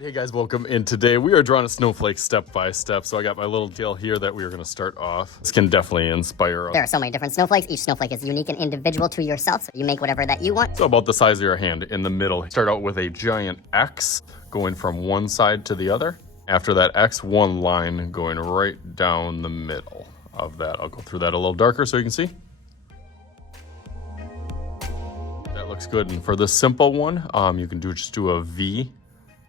Hey guys, welcome in. Today we are drawing a snowflake step by step. So I got my little detail here that we are going to start off. This can definitely inspire. There are so many different snowflakes. Each snowflake is unique and individual to yourself, so you make whatever that you want. So about the size of your hand in the middle. Start out with a giant X going from one side to the other. After that X, one line going right down the middle of that. I'll go through that a little darker so you can see. That looks good. And for this simple one, you can just do a V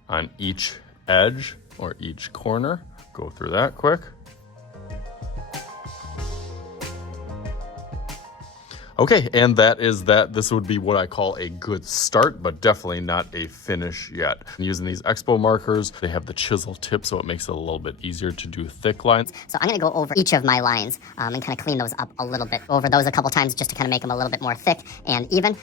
on each edge or each corner. Go through that quick. Okay, and that is that. This would be what I call a good start, but definitely not a finish yet. I'm using these Expo markers. They have the chisel tip, so it makes it a little bit easier to do thick lines. So I'm gonna go over each of my lines and kind of clean those up a little bit. Go over those a couple times just to kind of make them a little bit more thick and even.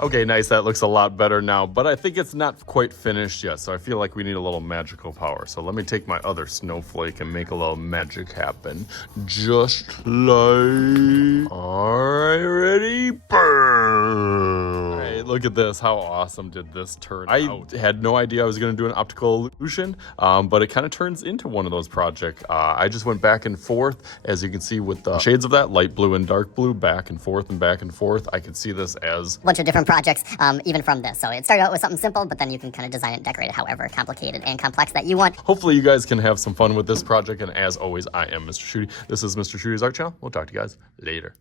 Okay, nice, that looks a lot better now, but I think it's not quite finished yet, so I feel like we need a little magical power. So let me take my other snowflake and make a little magic happen. Just like... Alright, ready? Burn! Alright, look at this. How awesome did this turn out? I had no idea I was going to do an optical illusion, but it kind of turns into one of those projects. I just went back and forth, as you can see with the shades of that, light blue and dark blue, back and forth and back and forth. I could see this as... a bunch of different projects, even from this. So it started out with something simple, but then you can kind of design it and decorate it however complicated and complex that you want. Hopefully you guys can have some fun with this project, and as always, I am Mr. Shooty. This is Mr. Shooty's Art Channel. We'll talk to you guys later.